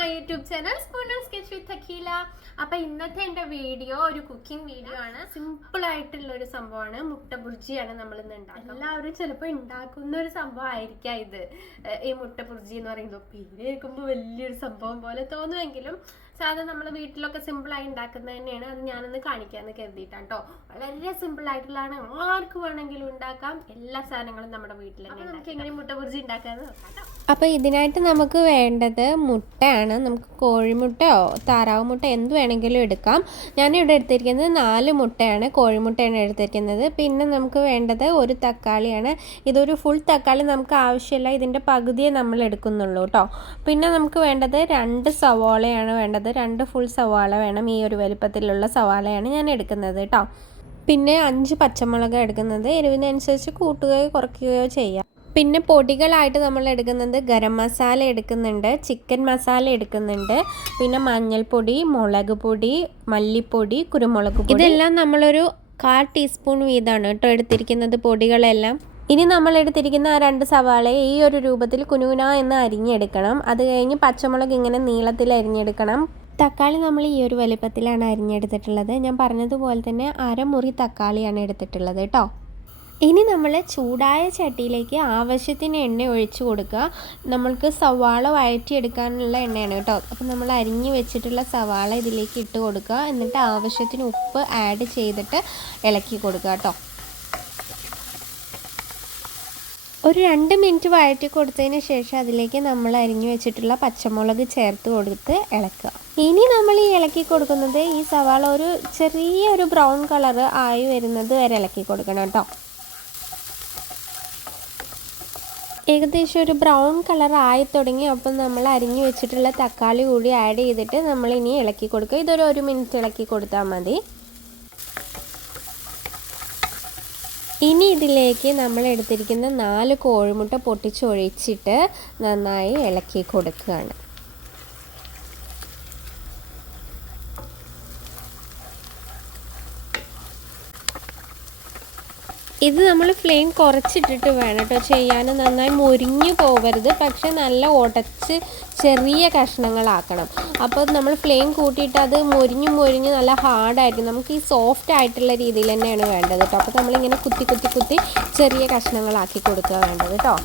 My YouTube channel spoon and sketch with Akheela. അപ്പൊ ഇന്നത്തെ എൻ്റെ വീഡിയോ ഒരു കുക്കിംഗ് വീഡിയോ ആണ്. സിമ്പിൾ ആയിട്ടുള്ള ഒരു സംഭവമാണ്. മുട്ട ബുർജിയാണ് നമ്മൾ ഇന്ന് ഉണ്ടാക്കുന്നത്. എല്ലാവരും ചിലപ്പോൾ ഉണ്ടാക്കുന്ന ഒരു സംഭവം ആയിരിക്കാം ഇത്. ഈ മുട്ട ബുർജി എന്ന് പറയുമ്പോൾ പേര് കേൾക്കുമ്പോൾ വലിയൊരു സംഭവം പോലെ തോന്നുമെങ്കിലും സാധാരണ നമ്മൾ വീട്ടിലൊക്കെ സിമ്പിളായി ഉണ്ടാക്കുന്നത് തന്നെയാണ്. അത് ഞാനൊന്ന് കാണിക്കാമെന്ന് കരുതിയിട്ടാണ് കേട്ടോ. വളരെ സിമ്പിൾ ആയിട്ടുള്ളതാണ്, ആർക്ക് വേണമെങ്കിലും ഉണ്ടാക്കാം. എല്ലാ സാധനങ്ങളും നമ്മുടെ വീട്ടിൽ തന്നെ. നമുക്ക് എങ്ങനെ മുട്ട ബുർജി ഉണ്ടാക്കാമെന്ന് നോക്കാം. അപ്പോൾ ഇതിനായിട്ട് നമുക്ക് വേണ്ടത് മുട്ടയാണ്. നമുക്ക് കോഴിമുട്ടയോ താറാവ് മുട്ട എന്ത് വേണമെങ്കിലും എടുക്കാം. ഞാനിവിടെ എടുത്തിരിക്കുന്നത് 4 മുട്ടയാണ്, കോഴിമുട്ടയാണ് എടുത്തിരിക്കുന്നത്. പിന്നെ നമുക്ക് വേണ്ടത് ഒരു തക്കാളിയാണ്. ഇതൊരു ഫുൾ തക്കാളി നമുക്ക് ആവശ്യമില്ല, ഇതിൻ്റെ പകുതിയെ നമ്മൾ എടുക്കുന്നുള്ളൂ കേട്ടോ. പിന്നെ നമുക്ക് വേണ്ടത് 2 സവാളയാണ് വേണ്ടത്. 2 ഫുൾ സവാള വേണം. ഈ ഒരു വലിപ്പത്തിലുള്ള സവാളയാണ് ഞാൻ എടുക്കുന്നത് കേട്ടോ. പിന്നെ 5 പച്ചമുളക് എടുക്കുന്നത്. എരിവിനനുസരിച്ച് കൂട്ടുകയോ കുറയ്ക്കുകയോ ചെയ്യാം. പിന്നെ പൊടികളായിട്ട് നമ്മൾ എടുക്കുന്നത് ഗരം മസാല എടുക്കുന്നുണ്ട്, ചിക്കൻ മസാല എടുക്കുന്നുണ്ട്, പിന്നെ മഞ്ഞൾപ്പൊടി, മുളക് പൊടി, മല്ലിപ്പൊടി, കുരുമുളക് പൊടി, ഇതെല്ലാം നമ്മളൊരു 1/4 ടീസ്പൂൺ വീതമാണ് കേട്ടോ എടുത്തിരിക്കുന്നത് പൊടികളെല്ലാം. ഇനി നമ്മൾ എടുത്തിരിക്കുന്ന ആ 2 സവാളയെ ഈ ഒരു രൂപത്തിൽ കുനുകുന എന്ന് അരിഞ്ഞെടുക്കണം. അത് കഴിഞ്ഞ് പച്ചമുളക് ഇങ്ങനെ നീളത്തിൽ അരിഞ്ഞെടുക്കണം. തക്കാളി നമ്മൾ ഈ ഒരു വലിപ്പത്തിലാണ് അരിഞ്ഞെടുത്തിട്ടുള്ളത്. ഞാൻ പറഞ്ഞതുപോലെ തന്നെ 1/2 മുറി തക്കാളിയാണ് എടുത്തിട്ടുള്ളത് കേട്ടോ. ഇനി നമ്മൾ ചൂടായ ചട്ടിയിലേക്ക് ആവശ്യത്തിന് എണ്ണ ഒഴിച്ച് കൊടുക്കുക. നമ്മൾക്ക് സവാള വഴറ്റിയെടുക്കാനുള്ള എണ്ണയാണ് കേട്ടോ. അപ്പോൾ നമ്മൾ അരിഞ്ഞ് വെച്ചിട്ടുള്ള സവാള ഇതിലേക്ക് ഇട്ട് കൊടുക്കുക. എന്നിട്ട് ആവശ്യത്തിന് ഉപ്പ് ആഡ് ചെയ്തിട്ട് ഇളക്കി കൊടുക്കുക കേട്ടോ. ഒരു 2 മിനിറ്റ് വഴറ്റി കൊടുത്തതിന് ശേഷം അതിലേക്ക് നമ്മൾ അരിഞ്ഞു വെച്ചിട്ടുള്ള പച്ചമുളക് ചേർത്ത് കൊടുത്ത് ഇളക്കുക. ഇനി നമ്മൾ ഈ ഇളക്കി കൊടുക്കുന്നത് ഈ സവാള ഒരു ചെറിയൊരു ബ്രൗൺ കളർ ആയി വരുന്നത് വരെ ഇളക്കി കൊടുക്കണം കേട്ടോ. ഏകദേശം ഒരു ബ്രൗൺ കളർ ആയി തുടങ്ങി. അപ്പം നമ്മൾ അരിഞ്ഞു വെച്ചിട്ടുള്ള തക്കാളി കൂടി ആഡ് ചെയ്തിട്ട് നമ്മൾ ഇനി ഇളക്കി കൊടുക്കുക. ഇതൊരു 1 മിനിറ്റ് ഇളക്കി കൊടുത്താൽ മതി. ഇനി ഇതിലേക്ക് നമ്മൾ എടുത്തിരിക്കുന്ന 4 കോഴിമുട്ട പൊട്ടിച്ചൊഴിച്ചിട്ട് നന്നായി ഇളക്കി കൊടുക്കുകയാണ്. ഇത് നമ്മൾ ഫ്ലെയിം കുറച്ചിട്ടിട്ട് വേണം കേട്ടോ ചെയ്യാൻ. നന്നായി മുരിഞ്ഞു പോകരുത്, പക്ഷെ നല്ല ഉടച്ച് ചെറിയ കഷ്ണങ്ങളാക്കണം. അപ്പോൾ നമ്മൾ ഫ്ലെയിം കൂട്ടിയിട്ട് അത് മുരിഞ്ഞ് നല്ല ഹാർഡായിരിക്കും. നമുക്ക് ഈ സോഫ്റ്റ് ആയിട്ടുള്ള രീതിയിൽ തന്നെയാണ് വേണ്ടത് കേട്ടോ. അപ്പോൾ നമ്മളിങ്ങനെ കുത്തി ചെറിയ കഷ്ണങ്ങളാക്കി കൊടുക്കുക വേണ്ടത് കേട്ടോ.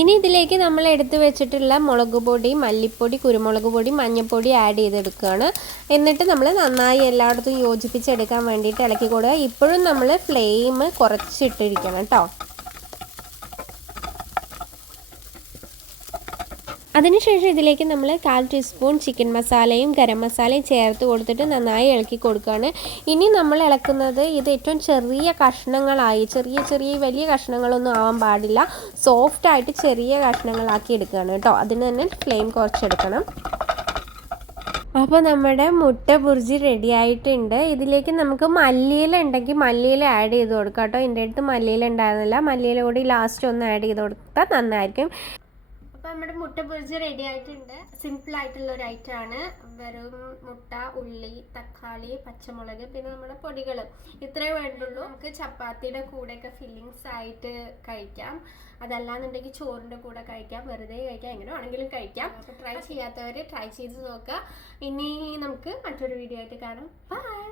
ഇനി ഇതിലേക്ക് നമ്മൾ എടുത്തു വെച്ചിട്ടുള്ള മുളക് പൊടി, മല്ലിപ്പൊടി, കുരുമുളക് പൊടി, മഞ്ഞൾപ്പൊടി ആഡ് ചെയ്തെടുക്കുകയാണ്. എന്നിട്ട് നമ്മൾ നന്നായി എല്ലായിടത്തും യോജിപ്പിച്ചെടുക്കാൻ വേണ്ടിയിട്ട് ഇളക്കി കൊടുക്കുക. ഇപ്പോഴും നമ്മൾ ഫ്ലെയിം കുറച്ചിട്ടിരിക്കണം കേട്ടോ. അതിനുശേഷം ഇതിലേക്ക് നമ്മൾ 1/4 ടീസ്പൂൺ ചിക്കൻ മസാലയും ഗരം മസാലയും ചേർത്ത് കൊടുത്തിട്ട് നന്നായി ഇളക്കി കൊടുക്കുകയാണ്. ഇനി നമ്മൾ ഇളക്കുന്നത് ഇത് ഏറ്റവും ചെറിയ കഷ്ണങ്ങളായി, ചെറിയ വലിയ കഷ്ണങ്ങളൊന്നും ആവാൻ പാടില്ല. സോഫ്റ്റായിട്ട് ചെറിയ കഷ്ണങ്ങളാക്കി എടുക്കുകയാണ് കേട്ടോ. അതിന് തന്നെ ഫ്ലെയിം കുറച്ചെടുക്കണം. അപ്പോൾ നമ്മുടെ മുട്ട ബുർജി റെഡി ആയിട്ടുണ്ട്. ഇതിലേക്ക് നമുക്ക് മല്ലിയില ഉണ്ടെങ്കിൽ മല്ലിയില ആഡ് ചെയ്ത് കൊടുക്കാം കേട്ടോ. എൻ്റെ അടുത്ത് മല്ലിയില ഉണ്ടായിരുന്നില്ല. മല്ലിയില കൂടി ലാസ്റ്റ് ഒന്ന് ആഡ് ചെയ്ത് കൊടുത്താൽ നന്നായിരിക്കും. അപ്പോൾ നമ്മുടെ മുട്ട ബുർജി റെഡി ആയിട്ടുണ്ട്. സിമ്പിൾ ആയിട്ടുള്ള ഒരു ഐറ്റം ആണ്. വെറും മുട്ട, ഉള്ളി, തക്കാളി, പച്ചമുളക്, പിന്നെ നമ്മുടെ പൊടികൾ, ഇത്രയേ വേണ്ടുള്ളൂ. നമുക്ക് ചപ്പാത്തിയുടെ കൂടെയൊക്കെ ഫില്ലിങ്സ് ആയിട്ട് കഴിക്കാം. അതല്ലാന്നുണ്ടെങ്കിൽ ചോറിൻ്റെ കൂടെ കഴിക്കാം, വെറുതെ കഴിക്കാം, എങ്ങനെ വേണമെങ്കിലും കഴിക്കാം. അപ്പോൾ ട്രൈ ചെയ്യാത്തവർ ട്രൈ ചെയ്ത് നോക്കുക. ഇനി നമുക്ക് മറ്റൊരു വീഡിയോ ആയിട്ട് കാണാം. ബൈ.